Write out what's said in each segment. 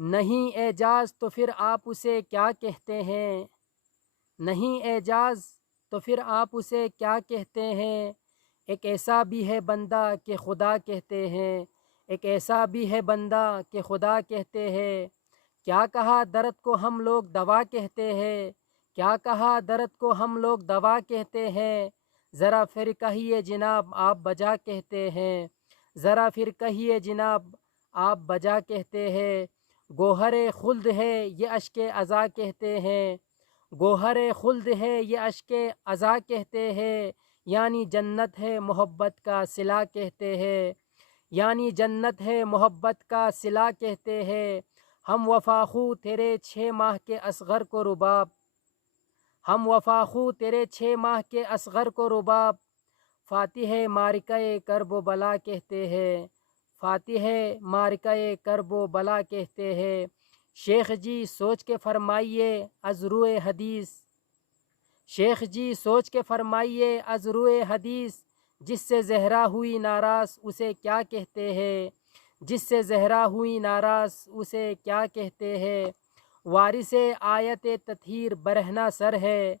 نہیں اعجاز تو پھر آپ اسے کیا کہتے ہیں؟ نہیں اعجاز تو پھر آپ اسے کیا کہتے ہیں؟ ایک ایسا بھی ہے بندہ کہ خدا کہتے ہیں، ایک ایسا بھی ہے بندہ کہ خدا کہتے ہیں۔ کیا کہا درد کو ہم لوگ دوا کہتے ہیں، کیا کہا درد کو ہم لوگ دوا کہتے ہیں، ذرا پھر کہیے جناب آپ بجا کہتے ہیں، ذرا پھر کہیے جناب آپ بجا کہتے ہیں۔ گوہر خلد ہے یہ اشک عزا کہتے ہیں، گوہر خلد ہے یہ اشک عزا کہتے ہیں، یعنی جنت ہے محبت کا صلہ کہتے ہیں، یعنی جنت ہے محبت کا صلہ کہتے ہیں۔ ہم وفاخو تیرے 6 ماہ کے اصغر کو رباب، ہم وفاخو تیرے 6 ماہ کے اصغر کو رباب، فاتح معرکہ کرب و بلا کہتے ہیں، فاتح معرکہ کرب و بلا کہتے ہیں۔ شیخ جی سوچ کے فرمائیے از روئے حدیث، شیخ جی سوچ کے فرمائیے از روئے حدیث، جس سے زہرا ہوئی ناراض اسے کیا کہتے ہیں، جس سے زہرا ہوئی ناراض اسے کیا کہتے ہیں۔ وارث آیت تطہیر برہنہ سر ہے،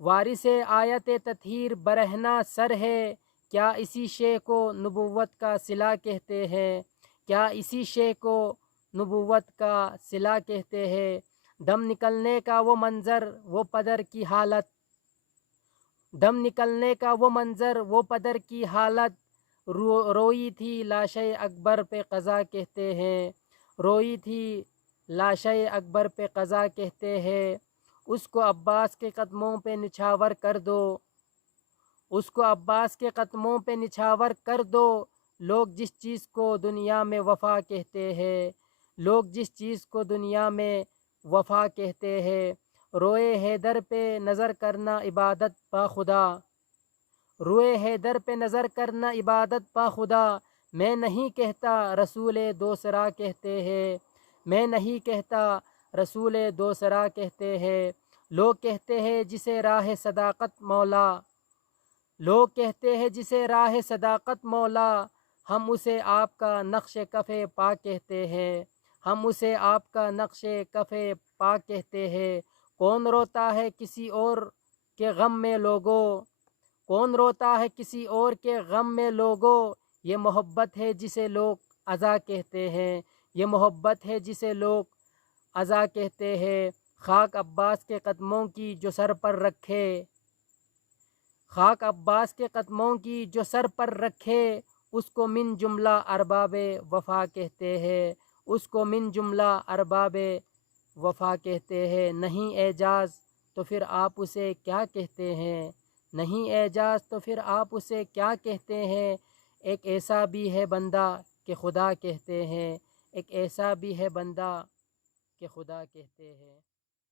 وارث آیت تطہیر برہنہ سر ہے، کیا اسی شے کو نبوت کا صلہ کہتے ہیں، کیا اسی شے کو نبوت کا صلہ کہتے ہیں۔ دم نکلنے کا وہ منظر وہ پدر کی حالت، دم نکلنے کا وہ منظر وہ پدر کی حالت، روئی تھی لاشِ اکبر پہ قضا کہتے ہیں، روئی تھی لاشِ اکبر پہ قضا کہتے ہیں۔ اس کو عباس کے قدموں پہ نچھاور کر دو، اس کو عباس کے قدموں پہ نچھاور کر دو، لوگ جس چیز کو دنیا میں وفا کہتے ہیں، لوگ جس چیز کو دنیا میں وفا کہتے ہیں۔ روئے حیدر پہ نظر کرنا عبادت با خدا، روئے حیدر پہ نظر کرنا عبادت با خدا، میں نہیں کہتا رسول دوسرا کہتے ہیں، میں نہیں کہتا رسول دوسرا کہتے ہیں۔ لوگ کہتے ہیں جسے راہ صداقت مولا، لوگ کہتے ہیں جسے راہ صداقت مولا، ہم اسے آپ کا نقش کف پا کہتے ہیں، ہم اسے آپ کا نقش کف پا کہتے ہیں۔ کون روتا ہے کسی اور کے غم میں لوگوں، کون روتا ہے کسی اور کے غم میں لوگوں، یہ محبت ہے جسے لوگ عزا کہتے ہیں، یہ محبت ہے جسے لوگ عزا کہتے ہیں۔ خاک عباس کے قدموں کی جو سر پر رکھے، خاک عباس کے قدموں کی جو سر پر رکھے، اس کو من جملہ ارباب وفا کہتے ہیں، اس کو من جملہ ارباب وفا کہتے ہیں۔ نہیں اعجاز تو پھر آپ اسے کیا کہتے ہیں، نہیں اعجاز تو پھر آپ اسے کیا کہتے ہیں۔ ایک ایسا بھی ہے بندہ کہ خدا کہتے ہیں، ایک ایسا بھی ہے بندہ کہ خدا کہتے ہیں۔